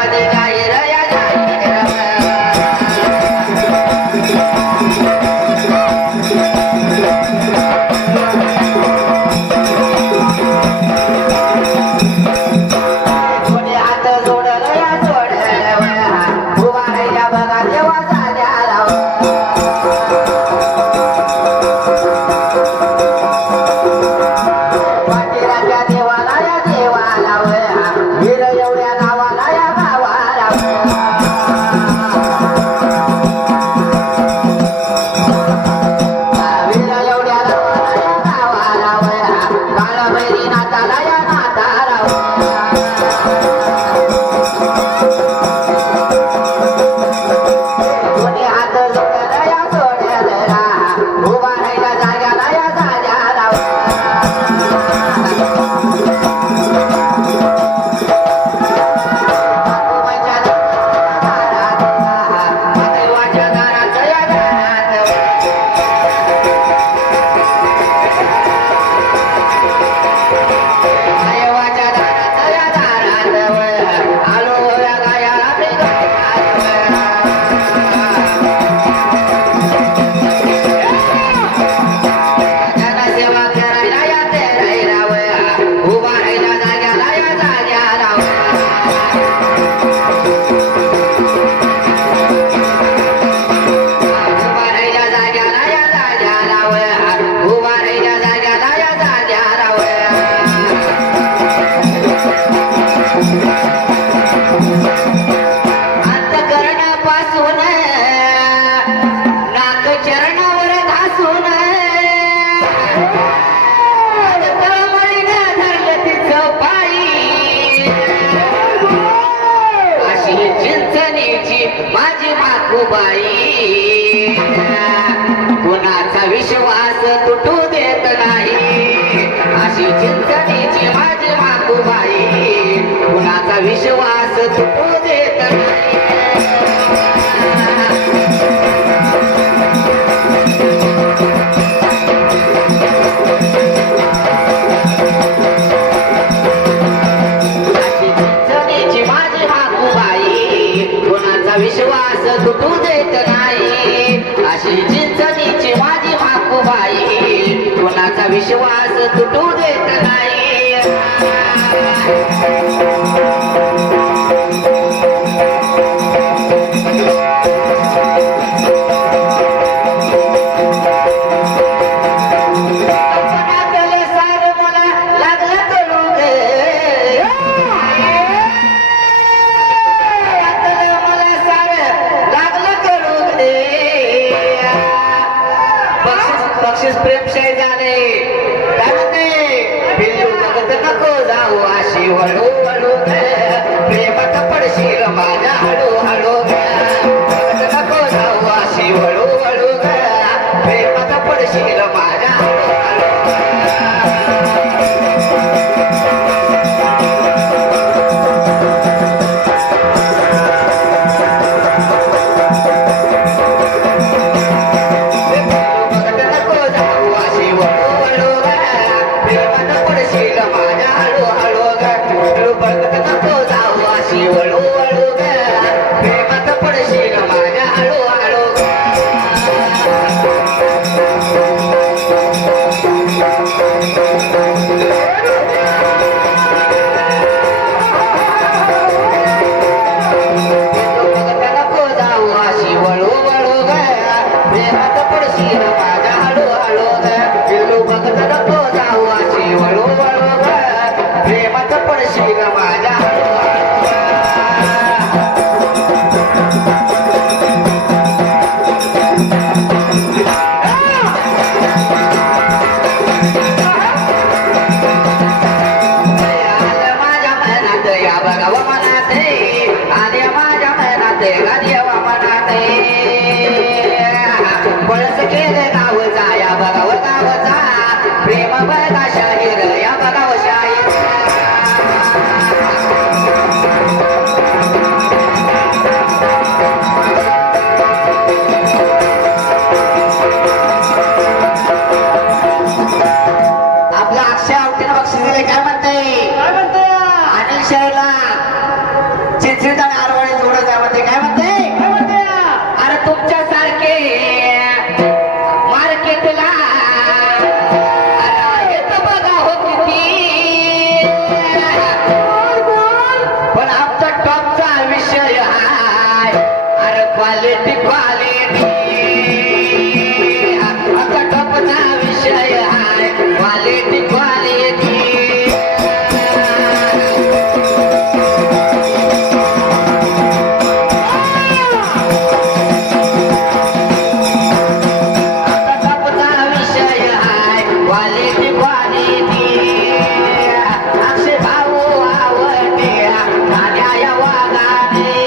मध्ये जाहीर या जाहीर कोणी हात जोडलं या जोडलं उभा राहिला बघा देवा झाल्या पाटीराच्या देवाला या देवाला वीर एवढ्या गावाला या गावाला वीर एवढ्या गावाला या गावाला काळभैरी नाताला या नाताला कोणी हात जोडला या जोडला उभा राहिला जाग्याला या जाग्याला माझी माकूबाई कुणाचा विश्वास तुटू देत नाही अशी चिंतनेची माझी माकूबाई कुणाचा विश्वास तुटू देत नाही अशी चिंतनेची माझी माकूबाई कुणाचा विश्वास तुटू देत नाही अशी चिंतनेची माझी माकूबाई कुणाचा विश्वास तुटू देत नाही आपणातले सार मला लागलं करू गे आपणातलं मला सार लागलं करू गे बक्षीस प्रेमशाही झाले काय म्हणते बिल्लू जगत नको जाऊ अशी हळू हळू प्रेमात पडशील माझ्या हळू हळू जगत नको जाऊ अशी हळू हळू प्रेमात पडशील माझ्या हळू काय म्हणते अनिल शेळला चित्रित क्वालिटी आता टॉपचा विषय हाय क्वालिटी क्वालिटी आता टॉपचा विषय हाय क्वालिटी क्वालिटी अक्षय भाऊ आवडते धान्या या वागाने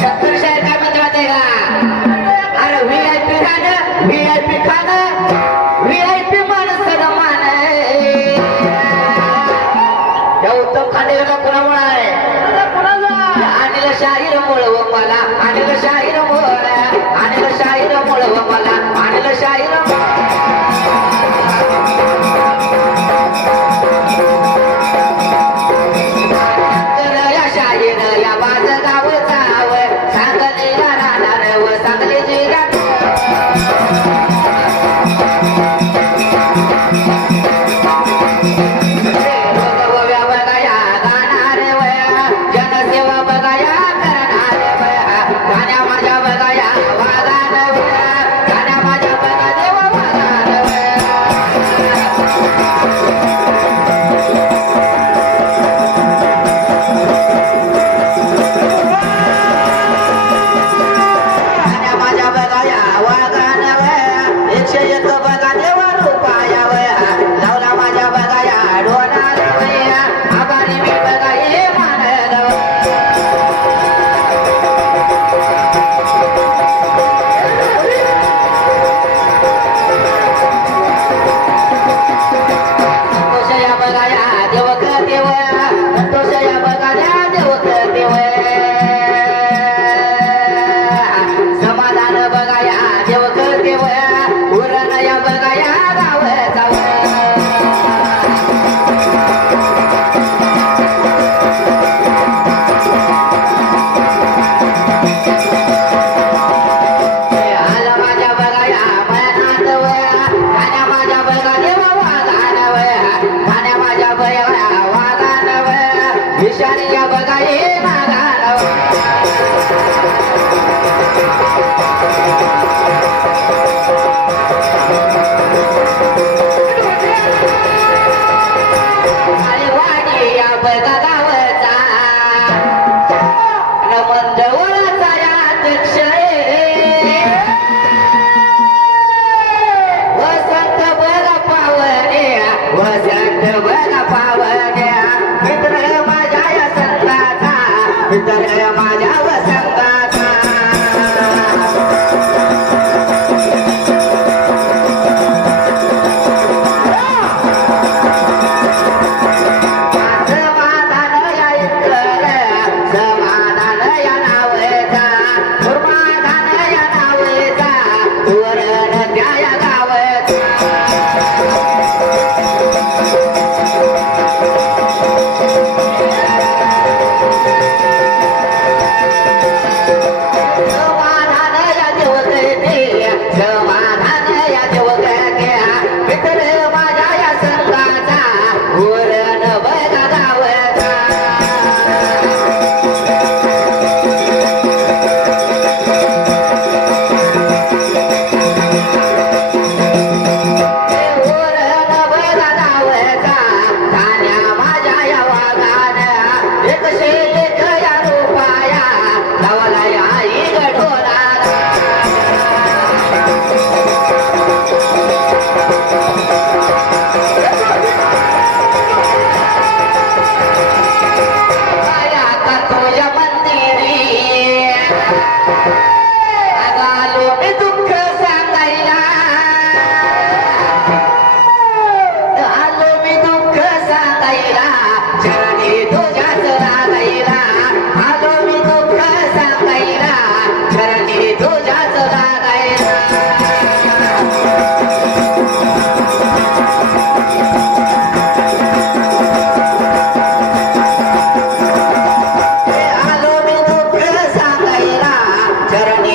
शंकरशाही काय म्हणते माहिती आहे का? अरे VIP खाणं, VIP खाणं, VIP माणसं मान. या उत्तम खांडेकरला कुणामुळे आहे? अनिल शाहीर मुळव मला, अनिल शाहीर मुळ, अनिल शाहीर मुळव मला, अनिल शाहीर या शाहीर या बाज गाव जाव, सांगलीला राहणार व सांगली जिल्ह्यात. जनसेवा बघाया करणार वया, गाण्या माझ्या बघाया वागान वया, गाण्या माझ्या बघा देवा वागान वया. गाण्या माझ्या बघाया वागान वया, 101 बघा देवा रुपाया वया, लावला माझ्या बघाया डोनार वया, आबानी मी बघा ये मानद वया. संतोषया बघाया देव करते वया, संतोषया बघाया देव करते वया, समाधान बघाया देव करते वया, उरणया बघाया गाव जावया. आला माझ्या बघाया मनात वया, गाण्या माझ्या बघा देवा वागान वया, गाण्या माझ्या बघा वागान वया, विषारी या बघा ये नागान वया. अरे वाडी या बघा गावचा, मंडवळाचा या अध्यक्ष वसंत बघा पावण्या, वसंत बघा पावण्या, मित्र माझ्या या संताचा, मित्र माझ्या वसंताचा. समाधान या इतर, समाधान या नावेचा, समाधान या नावेचा, वरण त्या या गावचा. समाधान या देवते, समाधान या देवते, मित्र माझ्या या संताचा, वरण बघा गावचा. वरण बघा गावचा, गाण्या माझ्या या वागान, 101 या रुपाया, लावला या गडोला. आया का तुझ्या मंदिरी, आलो मी दुःख सांगायला, आलो मी दुःख सांगायला, चरणी तुझ्याच लागायला, आलो मी दुःख सांगायला, चरणी तुझ्याच लागायला. आलो मी दुःख सांगायला, चरणी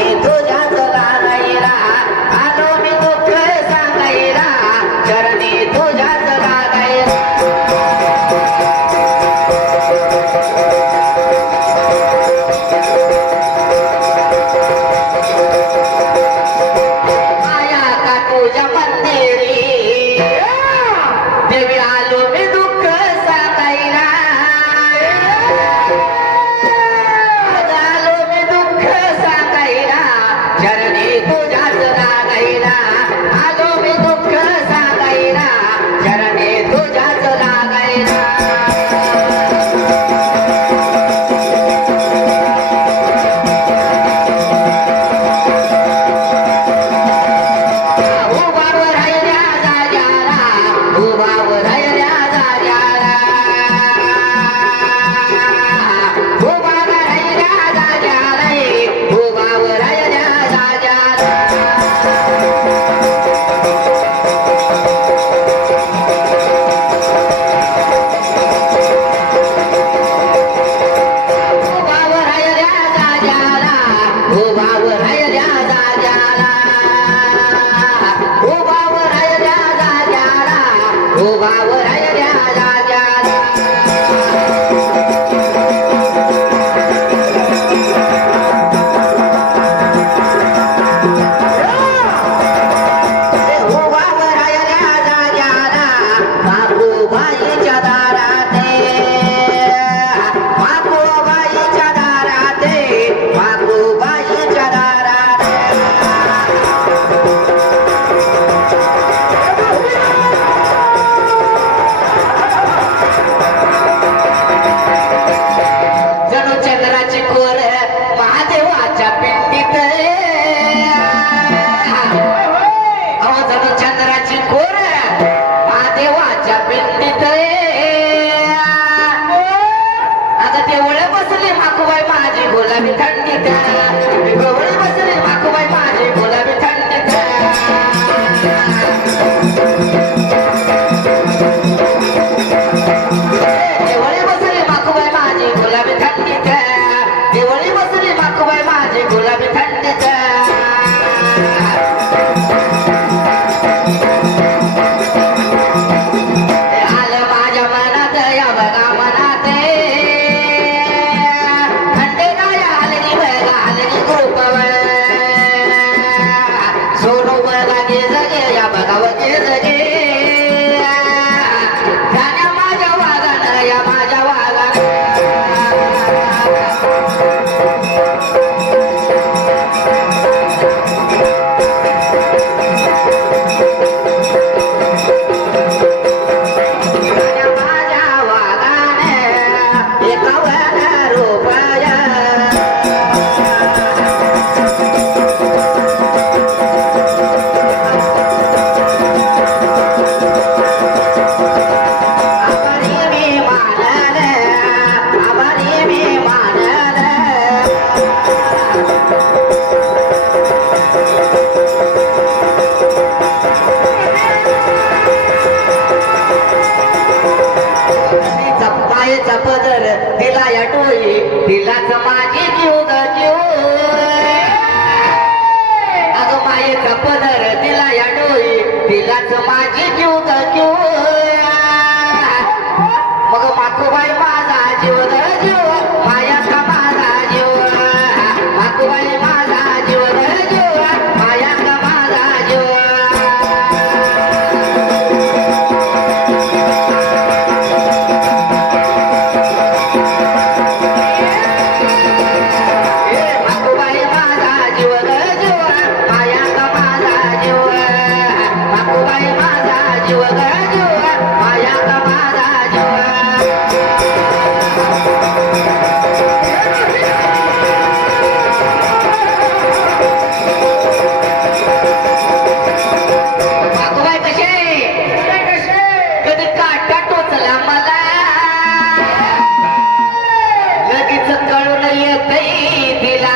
बाई तिला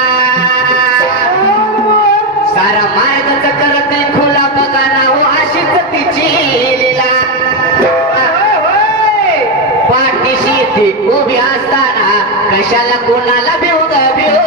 सारा मार्गच करते खुला बघा ना हो अशीच तिची लीला पाठीशी ती उभी असताना कशाला कोणाला भिऊ ग भिऊ